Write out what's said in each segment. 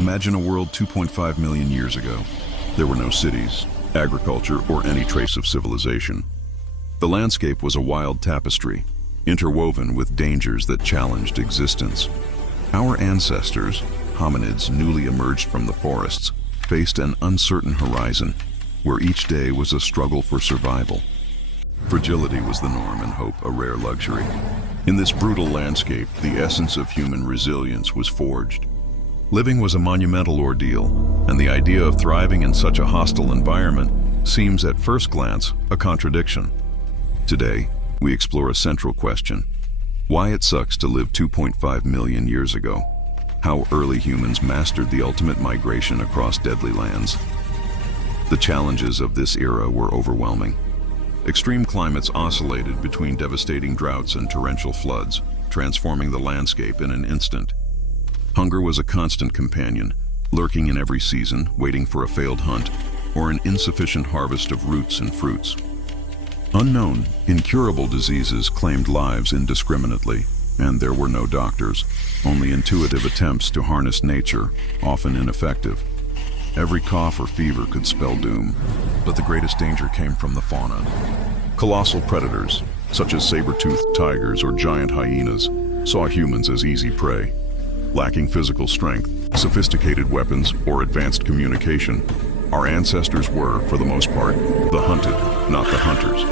Imagine a world 2.5 million years ago. There were no cities, agriculture, or any trace of civilization. The landscape was a wild tapestry, interwoven with dangers that challenged existence. Our ancestors, hominids newly emerged from the forests, faced an uncertain horizon, where each day was a struggle for survival. Fragility was the norm and hope a rare luxury. In this brutal landscape, the essence of human resilience was forged. Living was a monumental ordeal, and the idea of thriving in such a hostile environment seems at first glance a contradiction. Today, we explore a central question: why it sucks to live 2.5 million years ago, how early humans mastered the ultimate migration across deadly lands. The challenges of this era were overwhelming. Extreme climates oscillated between devastating droughts and torrential floods, transforming the landscape in an instant. Hunger was a constant companion, lurking in every season, waiting for a failed hunt, or an insufficient harvest of roots and fruits. Unknown, incurable diseases claimed lives indiscriminately, and there were no doctors, only intuitive attempts to harness nature, often ineffective. Every cough or fever could spell doom, but the greatest danger came from the fauna. Colossal predators, such as saber-toothed tigers or giant hyenas, saw humans as easy prey. Lacking physical strength, sophisticated weapons, or advanced communication, our ancestors were, for the most part, the hunted, not the hunters.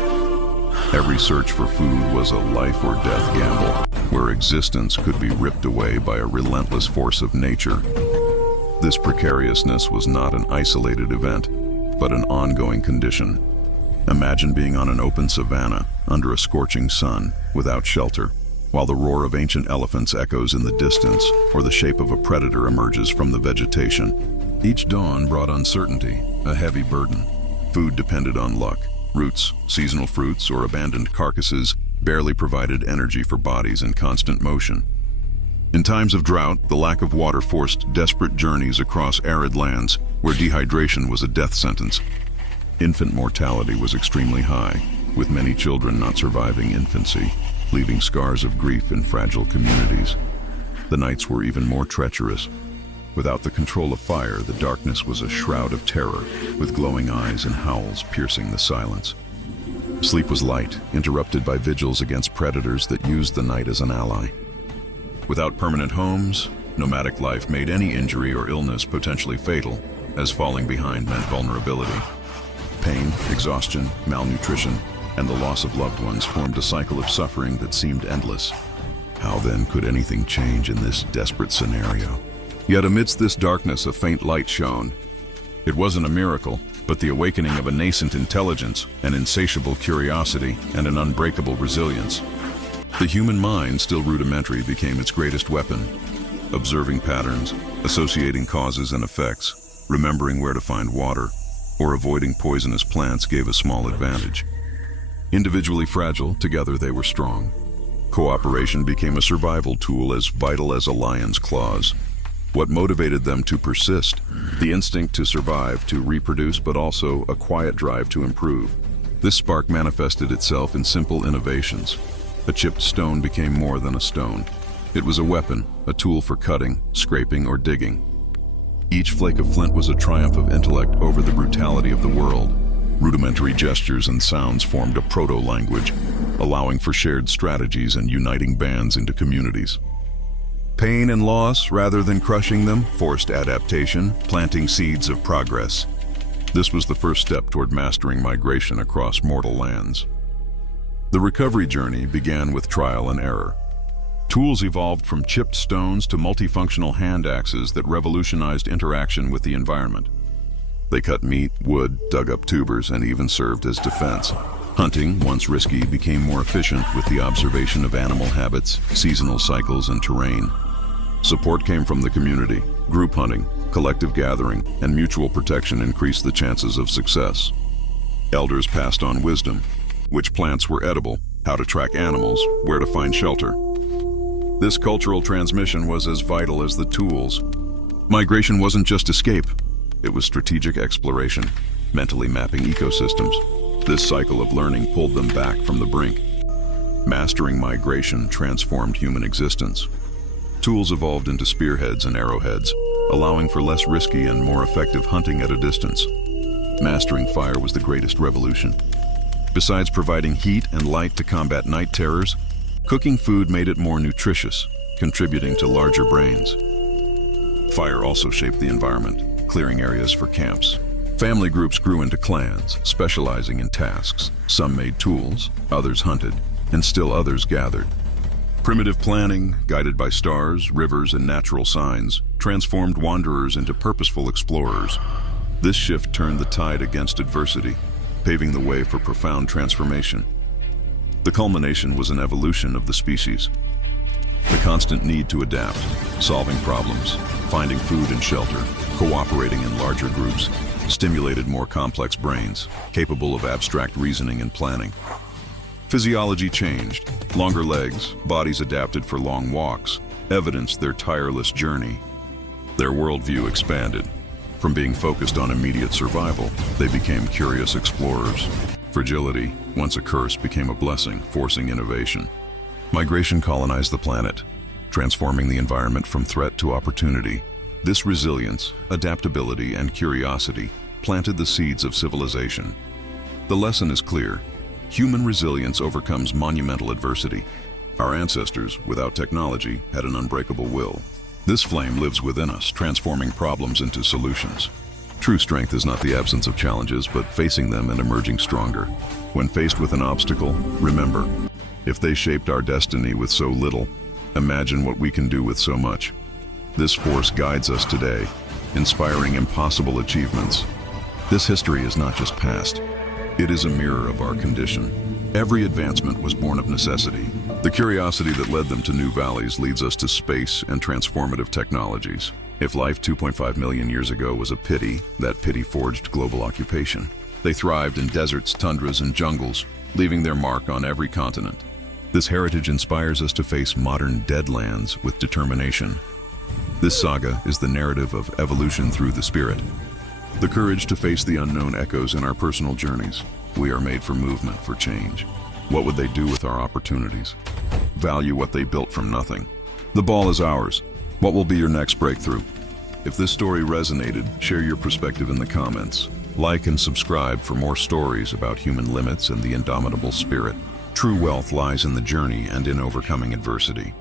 Every search for food was a life or death gamble, where existence could be ripped away by a relentless force of nature. This precariousness was not an isolated event, but an ongoing condition. Imagine being on an open savanna, under a scorching sun, without shelter, while the roar of ancient elephants echoes in the distance, or the shape of a predator emerges from the vegetation. Each dawn brought uncertainty, a heavy burden. Food depended on luck. Roots, seasonal fruits, or abandoned carcasses barely provided energy for bodies in constant motion. In times of drought, the lack of water forced desperate journeys across arid lands where dehydration was a death sentence. Infant mortality was extremely high, with many children not surviving infancy, leaving scars of grief in fragile communities. The nights were even more treacherous. Without the control of fire, the darkness was a shroud of terror, with glowing eyes and howls piercing the silence. Sleep was light, interrupted by vigils against predators that used the night as an ally. Without permanent homes, nomadic life made any injury or illness potentially fatal, as falling behind meant vulnerability. Pain, exhaustion, malnutrition, and the loss of loved ones formed a cycle of suffering that seemed endless. How then could anything change in this desperate scenario? Yet amidst this darkness, a faint light shone. It wasn't a miracle, but the awakening of a nascent intelligence, an insatiable curiosity, and an unbreakable resilience. The human mind, still rudimentary, became its greatest weapon. Observing patterns, associating causes and effects, remembering where to find water, or avoiding poisonous plants gave a small advantage. Individually fragile, together they were strong. Cooperation became a survival tool as vital as a lion's claws. What motivated them to persist? The instinct to survive, to reproduce, but also a quiet drive to improve. This spark manifested itself in simple innovations. A chipped stone became more than a stone. It was a weapon, a tool for cutting, scraping, or digging. Each flake of flint was a triumph of intellect over the brutality of the world. Rudimentary gestures and sounds formed a proto-language, allowing for shared strategies and uniting bands into communities. Pain and loss, rather than crushing them, forced adaptation, planting seeds of progress. This was the first step toward mastering migration across mortal lands. The recovery journey began with trial and error. Tools evolved from chipped stones to multifunctional hand axes that revolutionized interaction with the environment. They cut meat, wood, dug up tubers, and even served as defense. Hunting, once risky, became more efficient with the observation of animal habits, seasonal cycles, and terrain. Support came from the community. Group hunting, collective gathering, and mutual protection increased the chances of success. Elders passed on wisdom: which plants were edible, how to track animals, where to find shelter. This cultural transmission was as vital as the tools. Migration wasn't just escape. It was strategic exploration, mentally mapping ecosystems. This cycle of learning pulled them back from the brink. Mastering migration transformed human existence. Tools evolved into spearheads and arrowheads, allowing for less risky and more effective hunting at a distance. Mastering fire was the greatest revolution. Besides providing heat and light to combat night terrors, cooking food made it more nutritious, contributing to larger brains. Fire also shaped the environment, clearing areas for camps. Family groups grew into clans, specializing in tasks. Some made tools, others hunted, and still others gathered. Primitive planning, guided by stars, rivers, and natural signs, transformed wanderers into purposeful explorers. This shift turned the tide against adversity, paving the way for profound transformation. The culmination was an evolution of the species. The constant need to adapt, solving problems, finding food and shelter, cooperating in larger groups, stimulated more complex brains, capable of abstract reasoning and planning. Physiology changed. Longer legs, bodies adapted for long walks, evidenced their tireless journey. Their worldview expanded. From being focused on immediate survival, they became curious explorers. Fragility, once a curse, became a blessing, forcing innovation. Migration colonized the planet, transforming the environment from threat to opportunity. This resilience, adaptability, and curiosity planted the seeds of civilization. The lesson is clear. Human resilience overcomes monumental adversity. Our ancestors, without technology, had an unbreakable will. This flame lives within us, transforming problems into solutions. True strength is not the absence of challenges, but facing them and emerging stronger. When faced with an obstacle, remember, if they shaped our destiny with so little, imagine what we can do with so much. This force guides us today, inspiring impossible achievements. This history is not just past. It is a mirror of our condition. Every advancement was born of necessity. The curiosity that led them to new valleys leads us to space and transformative technologies. If life 2.5 million years ago was a pity, that pity forged global occupation. They thrived in deserts, tundras, and jungles, leaving their mark on every continent. This heritage inspires us to face modern deadlands with determination. This saga is the narrative of evolution through the spirit. The courage to face the unknown echoes in our personal journeys. We are made for movement, for change. What would they do with our opportunities? Value what they built from nothing. The ball is ours. What will be your next breakthrough? If this story resonated, share your perspective in the comments. Like and subscribe for more stories about human limits and the indomitable spirit. True wealth lies in the journey and in overcoming adversity.